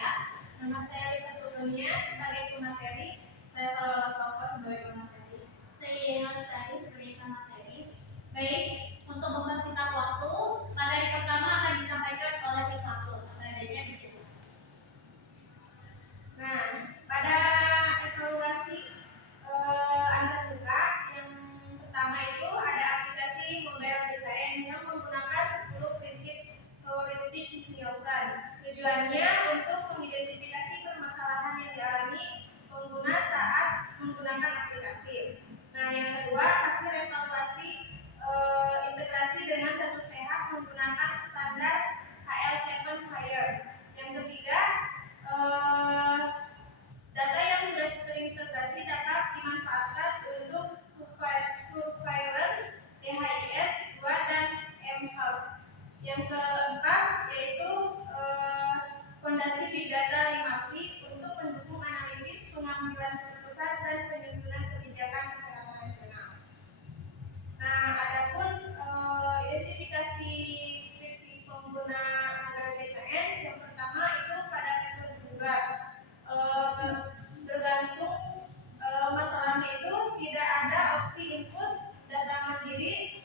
saya. Nama saya Rita Tutunia sebagai pemateri. Saya Paula Soko sebagai pemateri. Saya Yana Lestari sebagai pemateri. Baik, untuk mempersingkat waktu, materi pertama akan disampaikan oleh Rifatu. Materinya di sini. Nah, pada evaluasi antar muka yang pertama itu ada aplikasi mobile BKN yang menggunakan 10 prinsip heuristik Nielsen. Tujuannya untuk mengidentifikasi permasalahan yang dialami pengguna saat menggunakan aplikasi. Nah, yang kedua hasil evaluasi integrasi dengan satu sehat menggunakan standar HL7 Fire. Yang ketiga data yang sudah terintegrasi dapat dimanfaatkan untuk surveillance DHIS 2 dan mHealth. Yang keempat yaitu fondasi Big Data 5V untuk mendukung analisis, pengambilan keputusan dan penyusunan kebijakan kesehatan nasional. Nah, adapun identifikasi friksi pengguna model BKN yang pertama itu pada tergugat. Tergantung masalahnya itu tidak ada opsi input data mandiri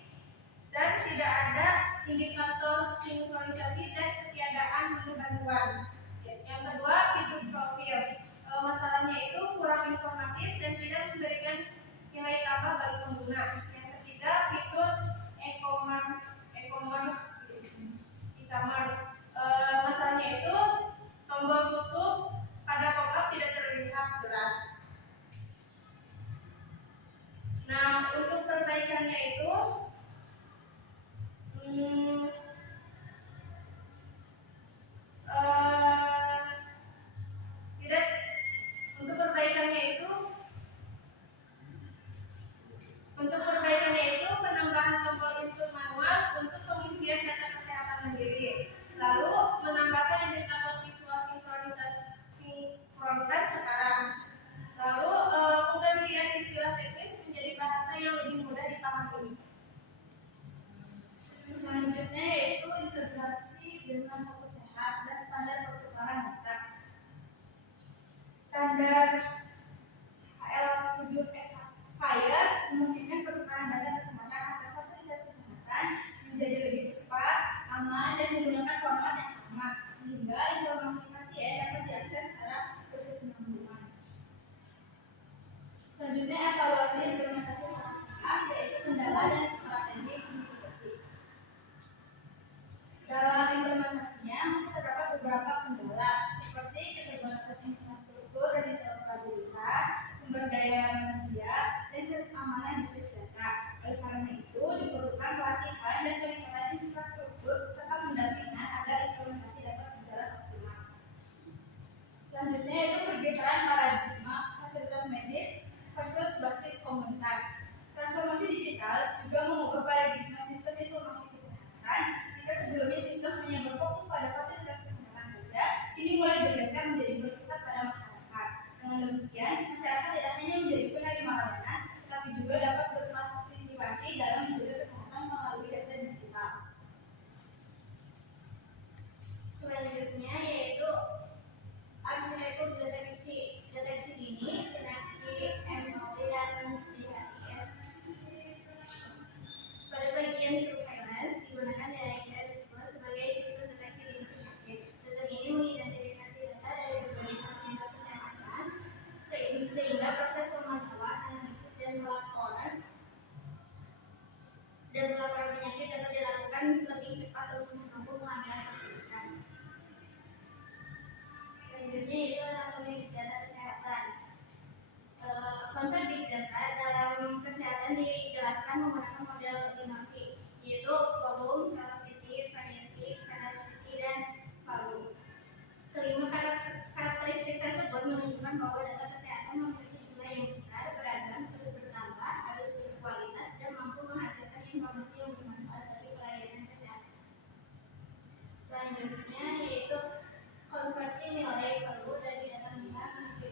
dan tidak ada indikator sinkronisasi dan ketiadaan menu bantuan. Yang kedua fitur profil. Masalahnya itu kurang informatif dan tidak memberikan nilai tambah bagi pengguna. Yang ketiga fitur e-commerce. Masalahnya itu tombol tutup pada pop-up tidak terlihat jelas. Nah, untuk perbaikannya itu penambahan tombol input manual untuk pengisian data kesehatan mandiri. Lalu menambahkan indikator visual sinkronkan sekarang. Lalu penggantian istilah teknis menjadi bahasa yang lebih mudah dipahami. Selanjutnya yaitu integrasi dengan satu sehat dan standar pertukaran data. Standar HL7 Fire memungkinkan pertukaran data kesehatan antar fasilitas kesehatan menjadi lebih cepat, aman, dan menggunakan format yang sama, sehingga informasi pasien dapat diakses secara berkesinambungan. Selanjutnya evaluasi implementasi satu sehat, yaitu kendala dan strategi mitigasi. Dalam implementasinya masih terdapat beberapa kendala seperti keterbatasan infrastruktur dan interoperabilitas, sumber daya manusia, dan keamanan bisnis data. Oleh karena itu diperlukan pelatihan dan peningkatan infrastruktur serta pendampingan agar implementasi dapat berjalan optimal. Selanjutnya yaitu pergeseran paradigma fasilitas medis versus basis komunitas. Transformasi digital juga mengubah paradigma sistem informasi kesehatan. Jika sebelumnya sistem hanya berfokus pada fasilitas kesehatan saja, kini mulai bergeser menjadi berpusat pada masyarakat. Dengan demikian, masyarakat tidak hanya menjadi penerima layanan, tetapi juga dapat berpartisipasi dalam menjaga kesehatan melalui data digital. Selanjutnya yaitu arsitektur deteksi dini, sinergi MLT dan DHIS. Pada bagian surveillance digunakan DHIS sebagai sistem deteksi dini penyakit. Sistem ini mengidentifikasi data dari berbagai fasilitas kesehatan sehingga proses pemantauan, analisis dan pelaporan penyakit dapat dilakukan lebih cepat untuk membantu pengambilan keputusan. Selanjutnya yaitu anatomi big data kesehatan. Konsep big data dalam kesehatan dijelaskan menggunakan model 5V, yaitu volume, velocity, variety, veracity, dan value. Kelima karakteristik tersebut menunjukkan bahwa data kesehatan memiliki jumlah yang besar, beragam, terus bertambah, harus berkualitas, dan mampu menghasilkan informasi yang bermanfaat bagi pelayanan kesehatan. Selanjutnya yaitu konversi nilai value dari data melihat menuju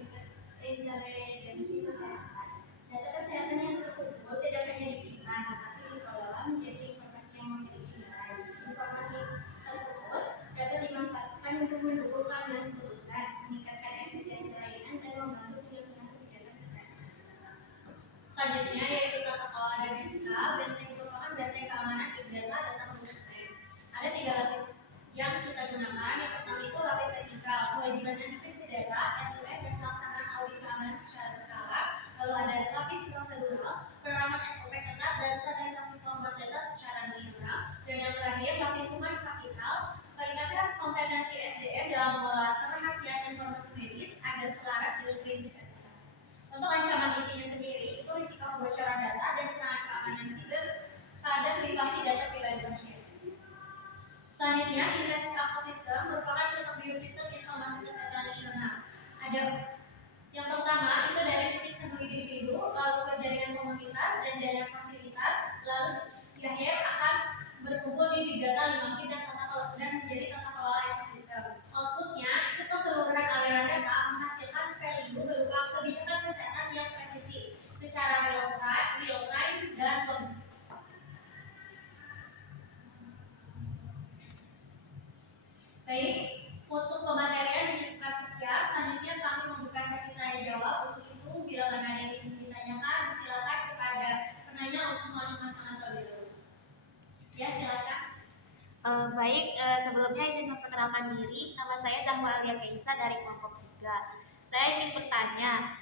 intelijensi kesehatan. Data kesehatan yang terkumpul tidak hanya disimpan, tetapi dikelola menjadi informasi yang memiliki nilai. Informasi tersebut dapat dimanfaatkan untuk mendukung pengambilan keputusan, meningkatkan efisiensi layanan, dan membantu penyusunan kebijakan kesehatan. Selanjutnya yaitu tata kelola dan etika. Benteng merupakan benteng keamanan big data data enterprise. Ada 3 lapis yang kita gunakan. Yang pertama itu lapis etika, kewajiban enkripsi data, end-to-end, dan pelaksanaan audit keamanan secara berkala. Lalu ada lapis prosedural, penerapan SOP ketat dan standarisasi format data secara nasional. Dan yang terakhir lapis human capital, meningkatkan kompetensi SDM dalam mengelola kerahasiaan informasi medis agar selaras dengan prinsip etika. Untuk ancaman intinya sendiri itu risiko kebocoran data dan serangan keamanan siber pada privasi data pribadi pasien. Selanjutnya, sintesis ekosistem merupakan sistem biosistem informasi kesehatan nasional. Ada yang pertama itu dari titik sentuh individu, lalu ke jaringan komunitas dan jaringan fasilitas, lalu di akhir akan berkumpul di big data 5 feed dan menjadi tata kelola ekosistem. Outputnya itu keseluruhan aliran data menghasilkan value berupa kebijakan kesehatan yang presisi secara real time dan logistik. Baik, untuk pematerian dicukupkan sekian. Selanjutnya kami membuka sesi tanya jawab. Untuk itu, bila mana ada yang ingin ditanyakan, silakan kepada penanya untuk mengajukan tangan terlebih dahulu. Ya, silakan. Baik, sebelumnya izin memperkenalkan diri. Nama saya Zahma Alia Keisa dari kelompok 3. Saya ingin bertanya,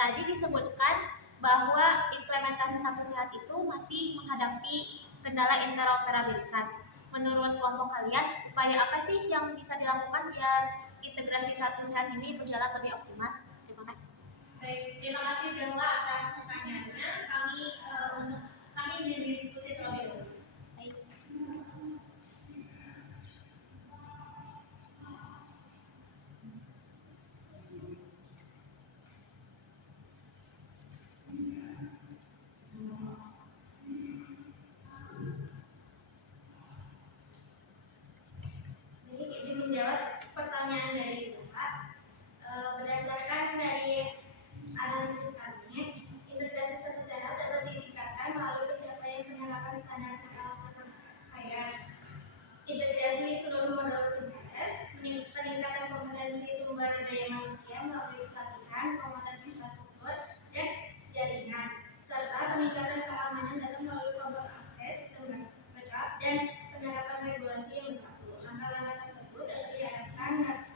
tadi disebutkan bahwa implementasi Satu Sehat itu masih menghadapi kendala interoperabilitas. Menurut kelompok kalian, upaya apa sih yang bisa dilakukan biar integrasi Satu Sehat ini berjalan lebih optimal? Terima kasih. Baik, terima kasih Zahma atas pertanyaannya. Kami ingin diskusi terlebih dahulu. Menjawab pertanyaan dari Zahra, berdasarkan dari analisis kami, integrasi Satu Sehat dapat ditingkatkan melalui pencapaian penerapan standar KL1 integrasi seluruh modal CPNS, peningkatan kompetensi sumber daya manusia melalui pelatihan, penguatan infrastruktur, dan jaringan, serta peningkatan keamanan data melalui protokol akses, sistem backup, dan penerapan regulasi yang berlaku. Langkah-langkah tersebut diharapkan dapat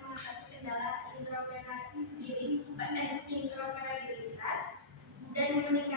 mengatasi kendala interoperabilitas dan meningkatkan